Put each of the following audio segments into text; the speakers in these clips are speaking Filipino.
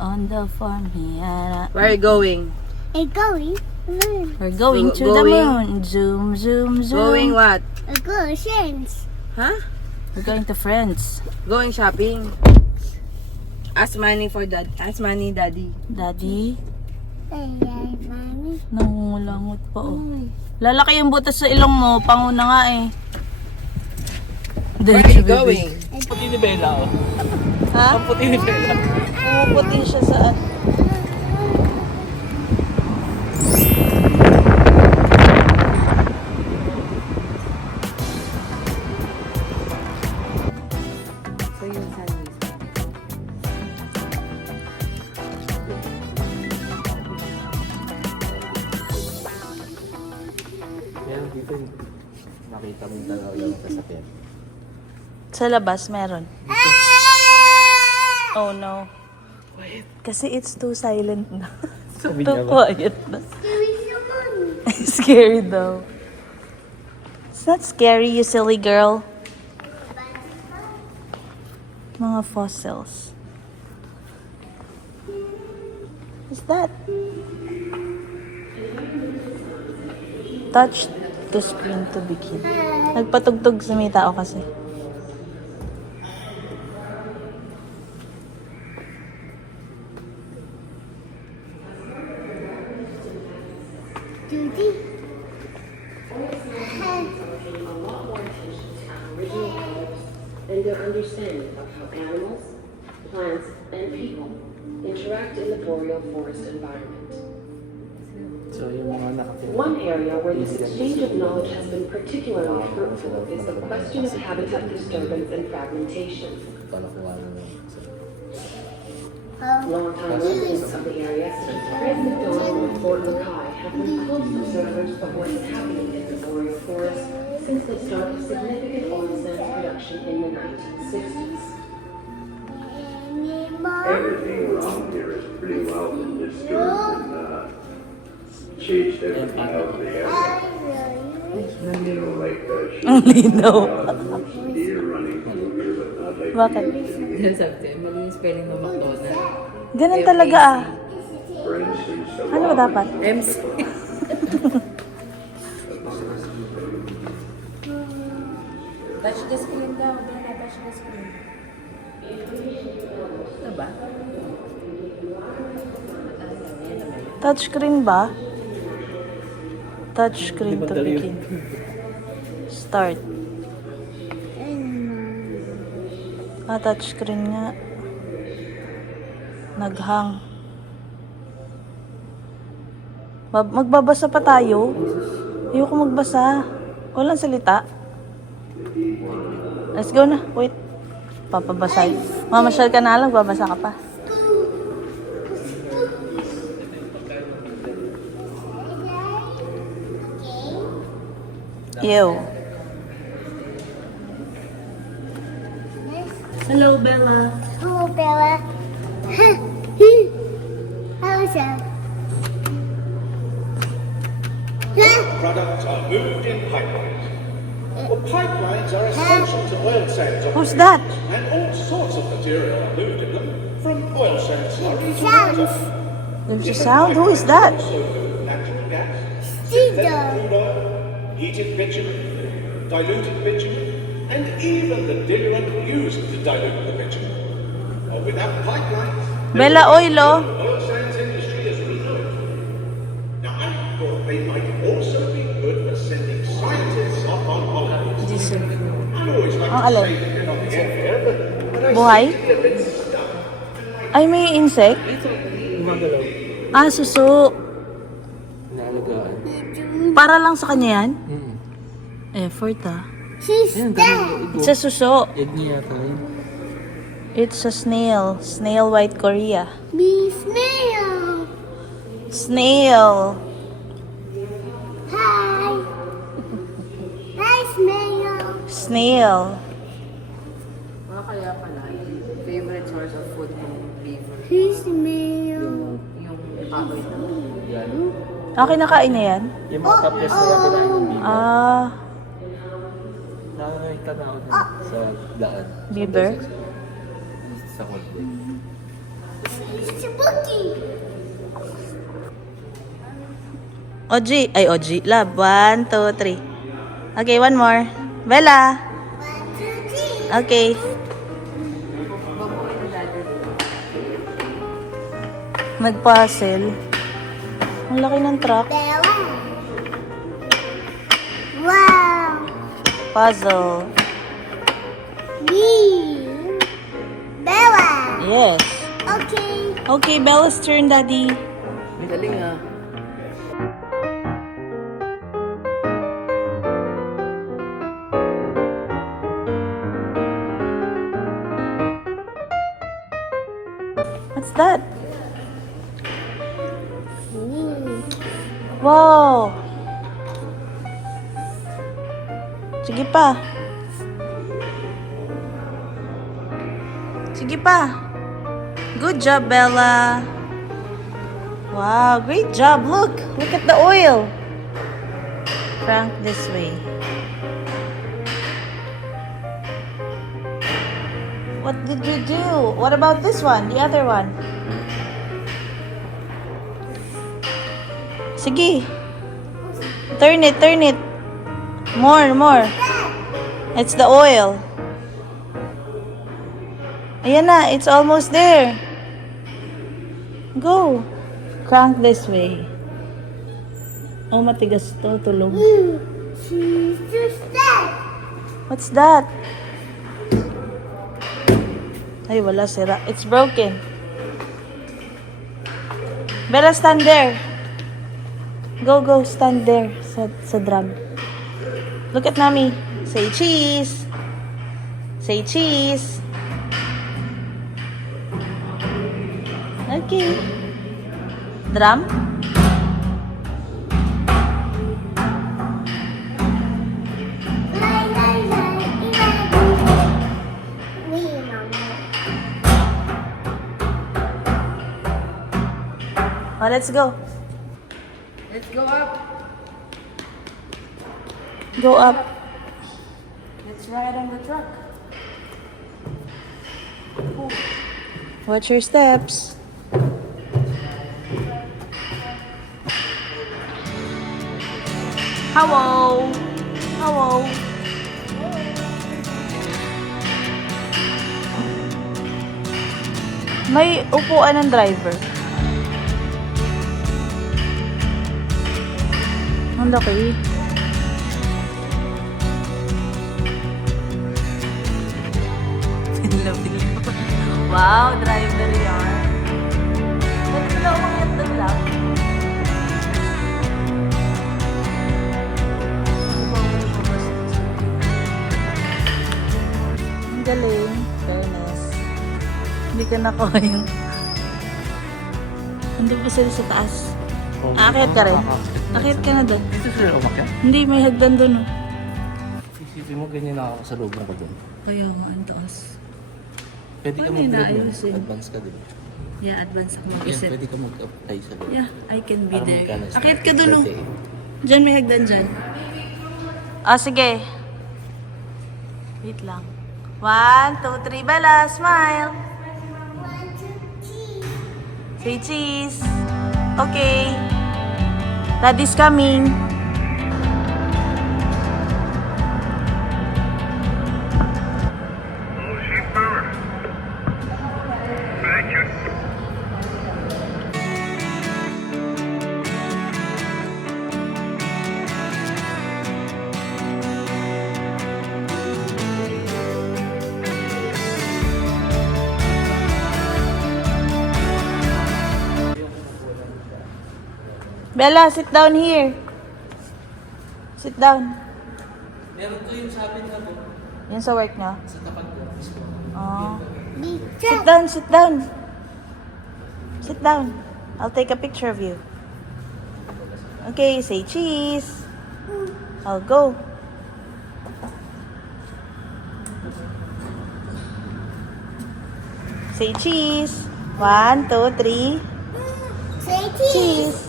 on the farm here. Where are you going? We're going to the moon. Zoom, zoom, zoom. Going what? Friends. Huh? We're going to friends. Going shopping. Ask money for dad. Ask money, daddy. Daddy? Nangungulangot pa oh. Lalaki yung butas sa ilong mo. Panguna nga eh. Where are you going? Puti ni Bella, oh. Ha? Ang puti ni Bella. Pumuputi siya saan? So yung sandwich. Meron dito, nakita mo yung dalawa lang sa sakyan. Sa labas meron. Oh no. Kasi it's too silent na. Sabi Too niya ba? quiet na. Scary daw. It's not scary, you silly girl. Mga fossils. What's that? Touch the screen to begin. Nagpatugtog sa may tao kasi. And their understanding of how animals, plants, and people interact in the boreal forest environment. So yung mga nakatira. One area where this exchange of knowledge has been particularly fruitful is the question of habitat disturbance and fragmentation. Palakuha na lang. Longtime residents of the area, Fred McDonald and Fort Mackay, have been close observers of what is happening in the boreal forest since the start of significant oilsand production in the 1960s. Everything around here is pretty well been disturbed and changed everything out of the area. You know, like Ang linaw. deer running through here, but not like Bakit? Sabi, mali yung spelling ng McDonald's. Ganun talaga ah. for instance, a Ano ba dapat? MC. Touch the screen daw. Bella, touch the screen. Ito ba? Touchscreen ba? Touchscreen to begin. Start. Ah, touchscreen nga. Naghang. Magbabasa pa tayo? Ayoko magbasa. Walang salita. Let's go na. Wait. Papabasay. Mamasyal ka na lang, babasa ka pa. Ew. Hello, Bella. Oh, Bella. How's that? Products are moved in pipelines. Well, pipelines are essential to oil sands Who's that? and all sorts of material are moved in them, from oil sand slurry to Sounds. water. There's a sound. Who is that? Also move natural gas, Tita. synthetic crude oil, heated bitumen, diluted bitumen, and even the diluent used to dilute the bitumen. Without pipelines, Bella Oil, oh. the oil sands industry as we know it. Now, I thought they might also be good for sending scientists off on holidays. Diesel. I always like Ang to alin? say that they're not the air, but I Buhay? seem to be a bit stuck. Ay, may insect? Gumagalaw. Ah, suso. Inaalagaan. Para lang sa kanya yan? Mm. Effort ah. She's Ayan, dead. ganun. It's a suso. Egg niya yata yun. It's a snail. Snail White Korea. Me snail. Snail. Hi. Hi, snail. Snail. Kaya pala, favorite source of food ng beaver. Who's snail? Yung kahoy na. Yan. Ah, kinakain na yan? Yung mga kapyas na yan kinain ng biber. Ah, Nakakita na ako dun sa daan. Biber? Sa cold lake. It's a bookie. Oji. Ay, Oji. Love. 1, 2, 3. Okay, one more. Bella. 1, 2, 3. Okay. Nag-puzzle. Ang laki ng truck. Bella. Wow. Puzzle. Me. Bella. Yes. Okay. Okay, Bella's turn, Daddy. Ang galing ah. What's that? Wow. Sige pa. Sige pa. Good job, Bella. Wow, great job. Look at the oil. Crank this way. What did you do? What about this one? The other one? Sige. Turn it, turn it. More. It's the oil. Ayan na, it's almost there. Go. Crank this way. Oh, matigas to. Tulog. She's just dead. What's that? Ay, wala, sira. It's broken. Bella, stand there. Go, stand there sa drum. Look at Mommy. Say cheese. Say cheese. Okay. Drum. Oh, let's go. Let's go up. Go up. Let's ride on the truck. Watch your steps. Hello. Hello. May upuan ng driver. Ang laki. Wow, driver yan. Ba't sila umayat doon lang? Ang galing. Fairness. Hindi ka nakuha yung... Hindi pa sila sa taas. Akit ka rin. Akit ka na doon. Dito sila umakyat? Hindi, may hagdan doon. Oh. Isipin mo, ganyan na ako sa lubong ko doon. Kaya nga, ang taas. Pwede ka Paano mag-grade mo. inaayos yun? Advance ka din. Yeah, advance ako Yan, mag-isip. pwede ka mag-apply sa loob. Yeah, I can be Para there. magkano start? Akit ka doon, oh. 38. Diyan, may hagdan dyan. Ah, sige. Wait lang. 1, 2, 3, Bella, smile. 1, 2, 3. Say cheese. Okay. Daddy's coming. Bella, sit down here. Sit down. Meron ko yung sabi na po. Yan sa work niya? Sa tapat ko. Oh. Big Sit truck. down, sit down. Sit down. I'll take a picture of you. Okay, say cheese. I'll go. Say cheese. 1, 2, 3. Say cheese. Cheese.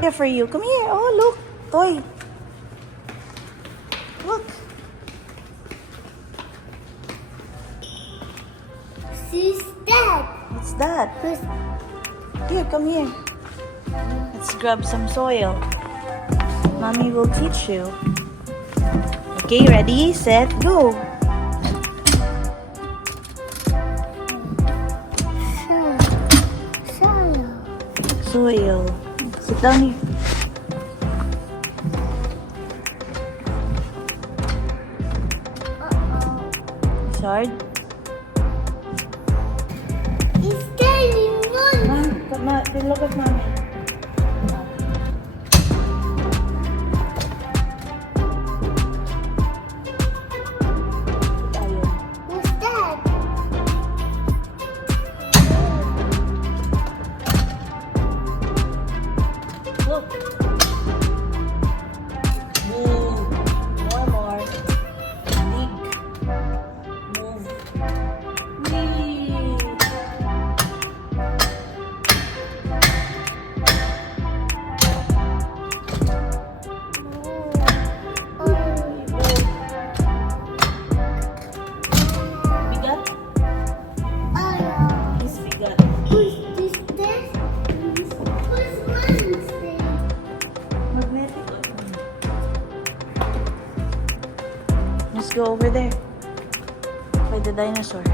Here for you. Come here. Oh, look. Toy. Look. Who's that? What's that? Who's Here, come here. Let's grab some soil. Mommy will teach you. Okay, ready, set, go. Soil. Sit down here. It's hard. Is there anyone? Come on, look at mommy. Who's that? Look. Move. More. Dig. Move. Whee. Bigat? Is bigat. Who's this? Who's Wednesday? Magnetic. Let's go over there. By the dinosaur.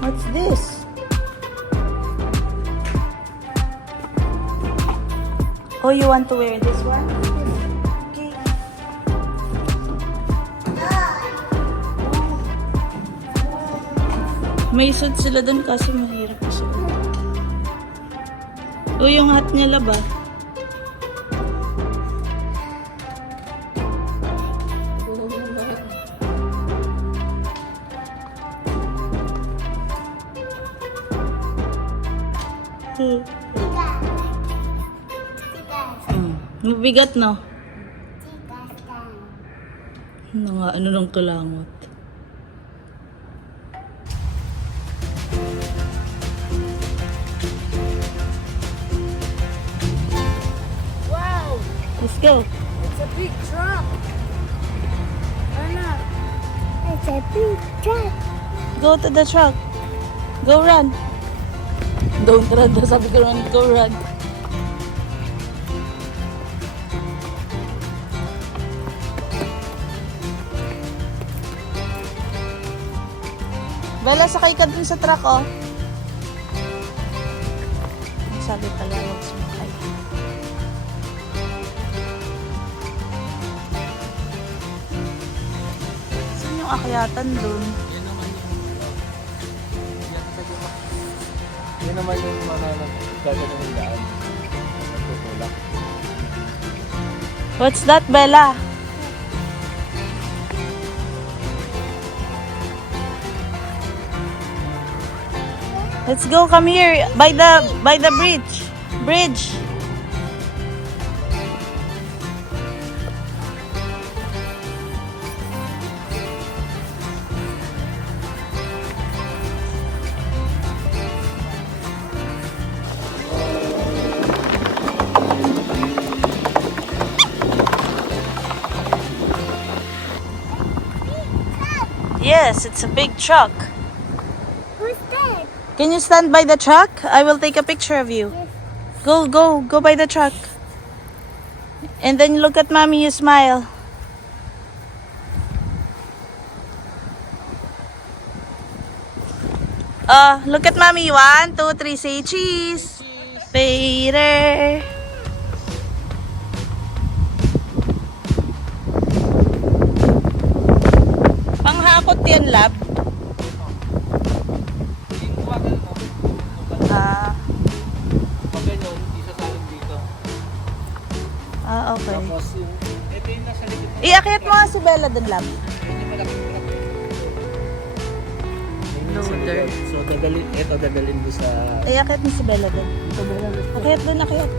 What's this? Oh, you want to wear this one? Okay. May suit sila dun kasi mahirap kasi. O yung hat nila ba? Mabigat, no? Ano lang kalangot. Wow! Let's go. It's a big truck. Anna. It's a big truck. Go to the truck. Go run. Don't run. Sabi ko run. Go run. Bella, sakay ka dun sa truck, oh. Sabi pala, huwag sumakay. Saan yung akyatan dun? Yan naman yung mga gagawin ng daan. Nagtutulak. What's that, Bella? Let's go, come here by the bridge. Bridge. Yes, it's a big truck. Who's that? Can you stand by the truck? I will take a picture of you. Go by the truck. And then look at mommy, you smile. Look at mommy. 1, 2, 3, say cheese. Peter. Panghakot yan, lab. Pag ganyan, isa sa akin dito. Okay. Tapos yung, ito yung nasa likod. Iakyat mo nga si Bella dun, lab. Loader. So, dadalhin doon sa... Iakyat mo si Bella dun. Akyat dun, akyat.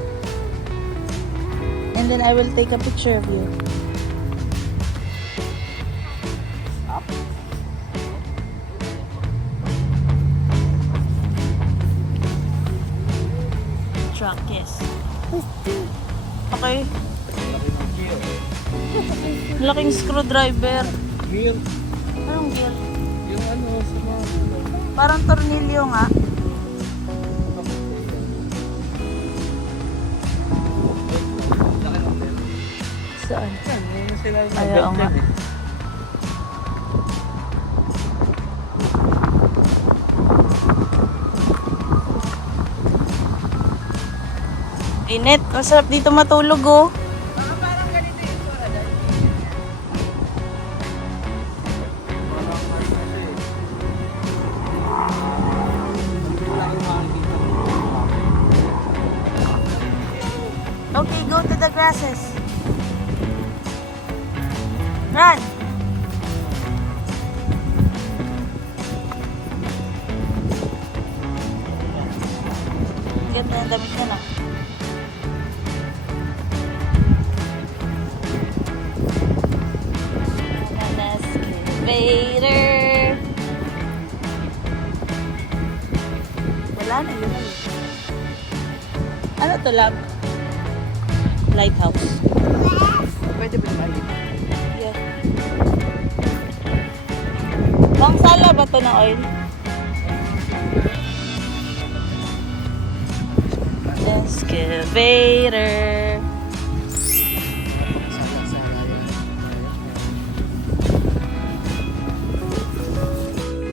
And then I will take a picture of you. Up. Laking screwdriver. Gear. Anong gear? Yung ano, sa mga... Parang tornilyo nga. Laki ng belt. Saan? Yan, yung sila ng Ay, belt oo nga. yan eh. Init. Masarap dito matulog oh. Okay, go to the grasses. Run! Ganda ng damit niya na. Excavator! Wala na yun. Ano to, lab? Lighthouse. Pwede ba tayo? Yeah. Bangsala ba to ng oil? Excavator.